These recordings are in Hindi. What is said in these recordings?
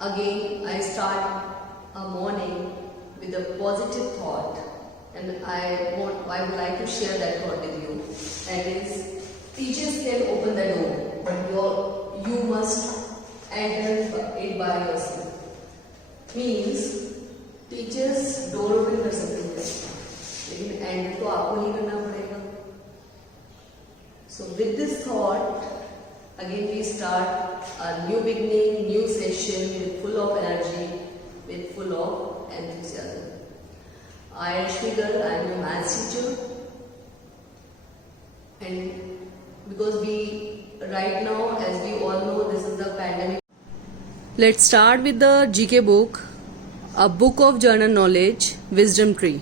Again, I start a morning with a positive thought, and I would like to share that thought with you. That is, teachers can open the door, but you must enter it by yourself. Means teachers door open कर सकते हैं, लेकिन एंटर तो आपको ही करना पड़ेगा. So with this thought, again we start a new beginning, new session with full of energy, with full of enthusiasm. I am Ashmigar, I am your maths teacher, and because right now, as we all know, this is the pandemic. Let's start with the GK book, a book of general knowledge, Wisdom Tree.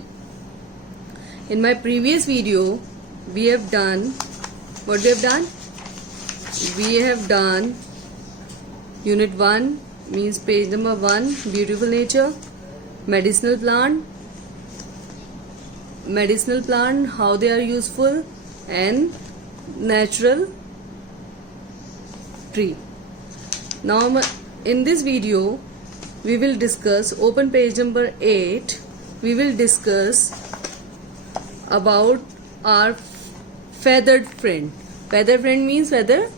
In my previous video, we have done what we have done. We have done unit 1, means page number 1, beautiful nature, medicinal plant, how they are useful, and natural tree. Now in this video we will discuss, open page number 8, we will discuss about our feathered friend. Feathered friend means feather,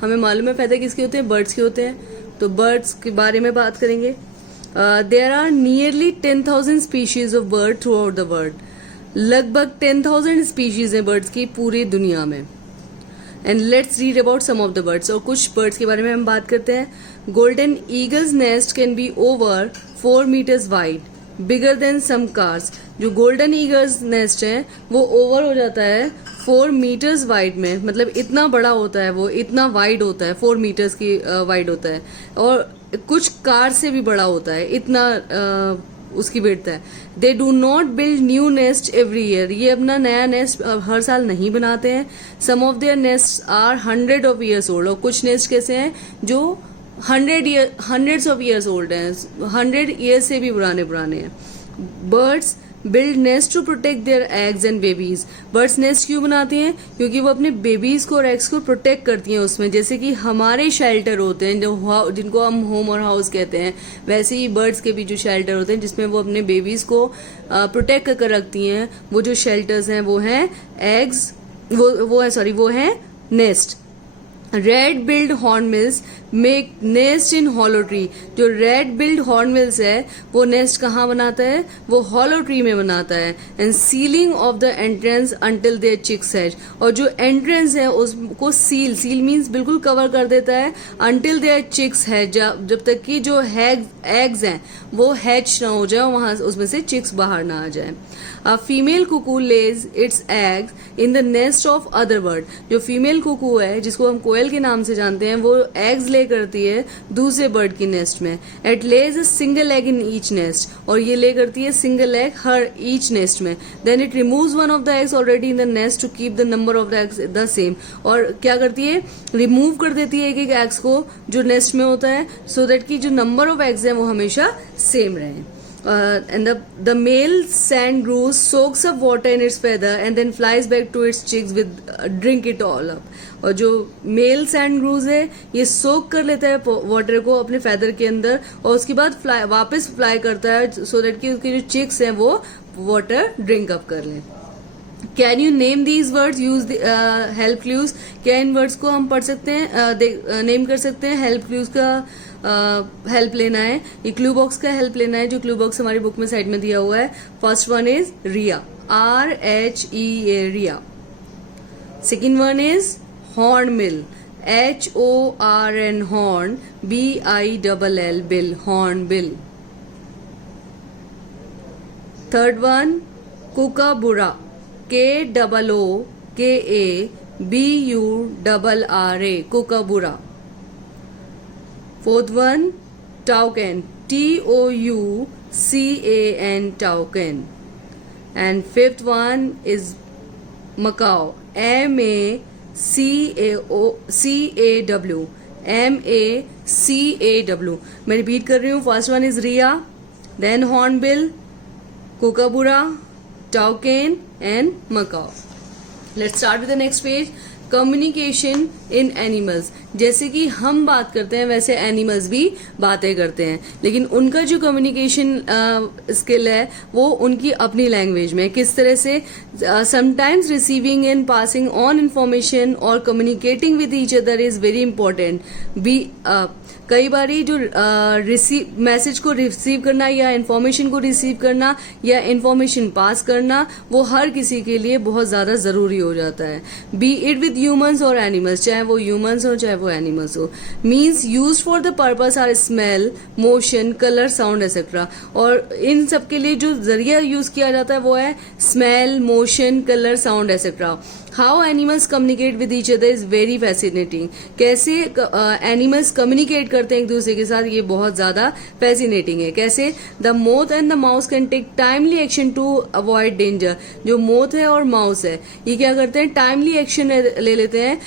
हमें मालूम है feather किसके होते हैं, birds के होते हैं, तो birds के बारे में बात करेंगे. There are nearly 10,000 species of bird throughout the world. लगभग 10,000 species हैं birds की पूरी दुनिया में. And let's read about some of the birds. और कुछ birds के बारे में हम बात करते हैं. Golden eagle's nest can be over 4 meters wide, bigger than some cars. जो golden eagle's nest है वो over हो जाता है 4 meters wide में, मतलब इतना बड़ा होता है वो, इतना wide होता है, 4 meters की wide होता है, और कुछ कार से भी बड़ा होता है, इतना उसकी विड्थ है. They do not build new nest every year. ये अपना नया नेस्ट हर साल नहीं बनाते हैं. Some of their nest are 100 of years old. और कुछ नेस्ट कैसे हैं जो 100s of years old हैं, 100 years से भी पुराने हैं. Birds build nest to protect their eggs and babies. Birds nest क्यों बनाती हैं? क्योंकि वो अपने बेबीज को और एग्स को प्रोटेक्ट करती हैं उसमें. जैसे कि हमारे शेल्टर होते हैं जो जिनको हम होम और हाउस कहते हैं, वैसे ही बर्ड्स के भी जो शेल्टर होते हैं जिसमें वो अपने बेबीज को प्रोटेक्ट कर रखती हैं. वो जो शेल्टर्स हैं वो हैं एग्स, वो है nest. Red build hornbills make nest इन हॉलो ट्री. जो रेड बिल्ड हॉर्नबिल्स है वो नेस्ट कहाँ बनाता है? वो हॉलो ट्री में बनाता है. And sealing of the entrance until their chicks hatch. और जो एंट्रेंस है उसको सील मीन्स बिल्कुल कवर कर देता है अंटिल देयर चिक्स हैच, जब तक कि जो एग्स हैं वो हैच ना हो जाए, वहां उसमें से चिक्स बाहर ना आ जाए. A female cuckoo lays its eggs in the nest of other bird. जो फीमेल कुकू है जिसको हम कोयल के नाम से जानते हैं, वो एग्स ले करती है दूसरे बर्ड की नेस्ट में. It lays a single egg in each nest. और ये ले करती है सिंगल एग हर ईच नेस्ट में. Then it removes one of the eggs already in the nest to keep the number of the eggs the same. और क्या करती है? रिमूव कर देती है एक एग्स को जो नेस्ट में होता है, so that कि जो नंबर ऑफ एग्स हैं वो हमेशा सेम रहें. And the male sandgrouse soaks up water in its feather and then flies back to its chicks with drink it all up. और जो मेल सैंडग्रूज है ये सोक कर लेता है वाटर को अपने फेदर के अंदर और उसके बाद वापस फ्लाई करता है सो दैट कि उसके जो चिक्स हैं वो वाटर ड्रिंक अप कर लें. Can you name these words, use help clues. क्या इन वर्ड्स को हम पढ़ सकते हैं, नेम कर सकते हैं? हेल्प क्लूज का हेल्प लेना है, ये क्लू बॉक्स का हेल्प लेना है जो क्लू बॉक्स हमारी बुक में साइड में दिया हुआ है. First one is rhea, RHEA, rhea. Second one is hornbill, HORN, horn, BILL, bill, hornbill. Third one kookaburra, KOOKABURRA, kookaburra. Fourth one, toucan, TOUCAN, toucan. And fifth one is macaw, MACAW, मैं रिपीट कर रही हूँ. First one is rhea, then hornbill, kookaburra, toucan and macaw. Let's start with the next page. Communication in animals, जैसे कि हम बात करते हैं वैसे एनिमल्स भी बातें करते हैं, लेकिन उनका जो कम्युनिकेशन स्किल है वो उनकी अपनी लैंग्वेज में। किस तरह से? Sometimes receiving and passing on information और communicating with each other is very important. बी कई बारी जो मैसेज को रिसीव करना या इंफॉर्मेशन को रिसीव करना या इंफॉर्मेशन पास करना वो हर किसी के लिए बहुत ज्यादा जरूरी हो जाता है। बी इट विद ह्यूमंस और एनिमल्स, चाहे वो ह्यूमंस हो चाहे वो एनिमल्स हो। Means use for the purpose are smell, motion, colour, sound etcetera. और इन सब के लिए जो जरिया यूज किया जाता है वो है smell, motion, colour, sound etcetera. How animals communicate with each other is very fascinating. कैसे एनिमल्स कम्युनिकेट करते हैं एक दूसरे के साथ, ये बहुत ज्यादा फैसिनेटिंग है। कैसे? The moth and the mouse can take timely action to avoid danger. जो मोथ है और माउस है ये क्या करते हैं? टाइमली एक्शन ले लेते हैं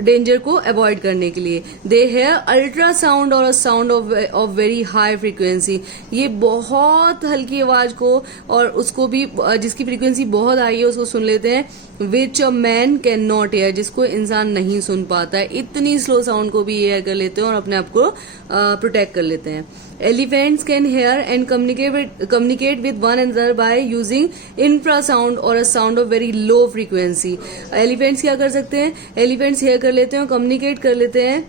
डेंजर को अवॉइड करने के लिए। दे हेयर अल्ट्रासाउंड और sound of very high frequency. ये बहुत हल्की आवाज को और उसको भी जिसकी फ्रीक्वेंसी बहुत हाई है उसको सुन लेते हैं। Which a man can not hear, जिसको इंसान नहीं सुन पाता है। इतनी स्लो साउंड को भी हेयर कर लेते हैं और अपने आप को प्रोटेक्ट कर लेते हैं। Elephants can hear and communicate with one another by using infrasound और a sound of very low frequency. Elephants क्या कर सकते हैं? एलिफेंट्स हेयर कर लेते हैं और कम्युनिकेट कर लेते हैं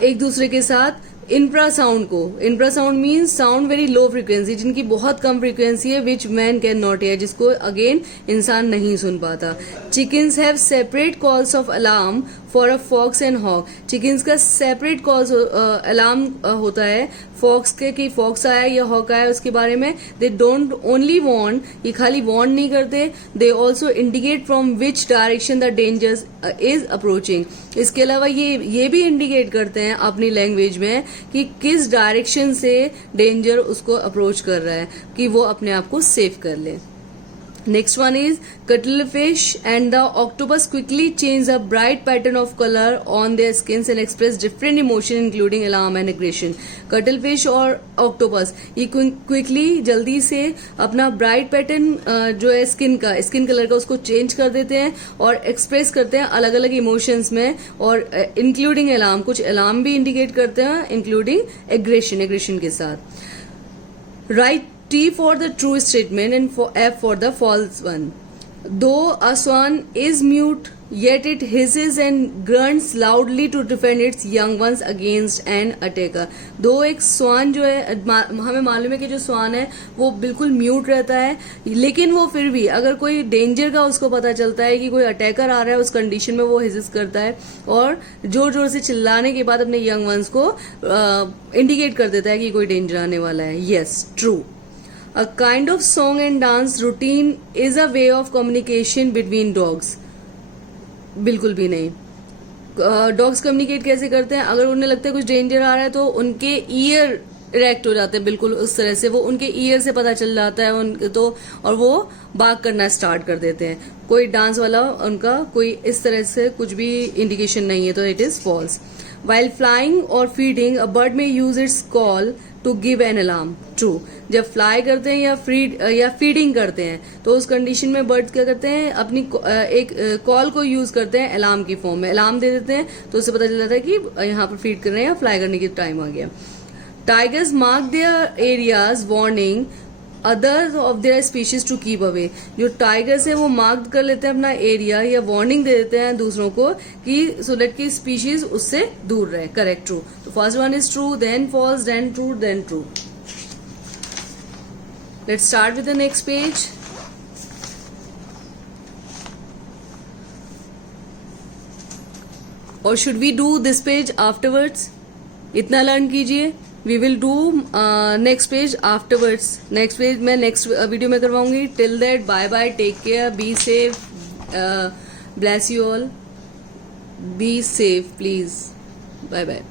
एक दूसरे के साथ इंफ्रासाउंड को। Infrasound means sound very low frequency, जिनकी बहुत कम फ्रीक्वेंसी है, which man can not hear, जिसको अगेन इंसान नहीं सुन पाता। Chickens have separate calls of alarm for a fox and hawk. Chickens का सेपरेट कॉल्स अलार्म होता है फॉक्स के, कि फॉक्स आया या हॉक आया उसके बारे में। दे डोंट ओनली वॉर्न, ये खाली वॉर्न नहीं करते, they also indicate from which direction the danger is approaching. इसके अलावा ये भी इंडिकेट करते हैं अपनी लैंग्वेज में कि किस डायरेक्शन से डेंजर उसको अप्रोच कर रहा है, कि वो अपने आप को सेफ कर ले। Next one is cuttlefish and the octopus quickly change a bright pattern of color on their skins and express different emotion including alarm and aggression. Cuttlefish और octopus ये क्विकली जल्दी से अपना ब्राइट पैटर्न जो है स्किन कलर का उसको चेंज कर देते हैं और एक्सप्रेस करते हैं अलग अलग इमोशंस में, और इंक्लूडिंग अलार्म, कुछ अलार्म भी इंडिकेट करते हैं इंक्लूडिंग एग्रेशन के साथ। Right T for the true statement and F for the false one. Though a swan is mute, yet it hisses and grunts loudly to defend its young ones against an attacker. Though एक स्वान जो है, हमें मालूम है कि जो स्वान है वो बिल्कुल म्यूट रहता है, लेकिन वो फिर भी अगर कोई डेंजर का उसको पता चलता है कि कोई अटैकर आ रहा है, उस कंडीशन में वो हिसिस करता है और जोर जोर से चिल्लाने के बाद अपने यंग वंस को इंडिकेट कर देता है कि कोई डेंजर आने वाला है। Yes, true. A kind of song and dance routine is a way of communication between dogs. बिल्कुल भी नहीं। डॉग्स कम्युनिकेट कैसे करते हैं? अगर उन्हें लगता है कुछ डेंजर आ रहा है तो उनके ईयर रिएक्ट हो जाते हैं, बिल्कुल उस तरह से वो उनके ईयर से पता चल जाता है उनके तो, और वो बाग करना स्टार्ट कर देते हैं। कोई डांस वाला उनका कोई इस तरह से कुछ भी इंडिकेशन नहीं है, तो it is false. While flying or feeding, a bird may use its call to give an alarm. True. जब फ्लाई करते हैं या फीडिंग करते हैं तो उस कंडीशन में बर्ड्स क्या करते हैं? अपनी एक कॉल को यूज करते हैं अलार्म की फॉर्म में, अलार्म दे देते हैं तो उससे पता चल जाता है कि यहाँ पर फीड कर रहे हैं या फ्लाई करने की टाइम आ गया। Tigers mark their areas warning others of their species to keep away. जो टाइगर्स है वो मार्क कर लेते हैं अपना एरिया या वार्निंग दे देते हैं दूसरों को कि सो दैट की स्पीशीज उससे दूर रहे। Correct, true. तो first one is true, then false, then true, then true. Let's start with the next page. और should we do this page afterwards? इतना लर्न कीजिए। We will do next page afterwards. Next page मैं नेक्स्ट वीडियो में करवाऊंगी। Till that bye bye, take care, be safe, bless you all, be safe please, bye bye.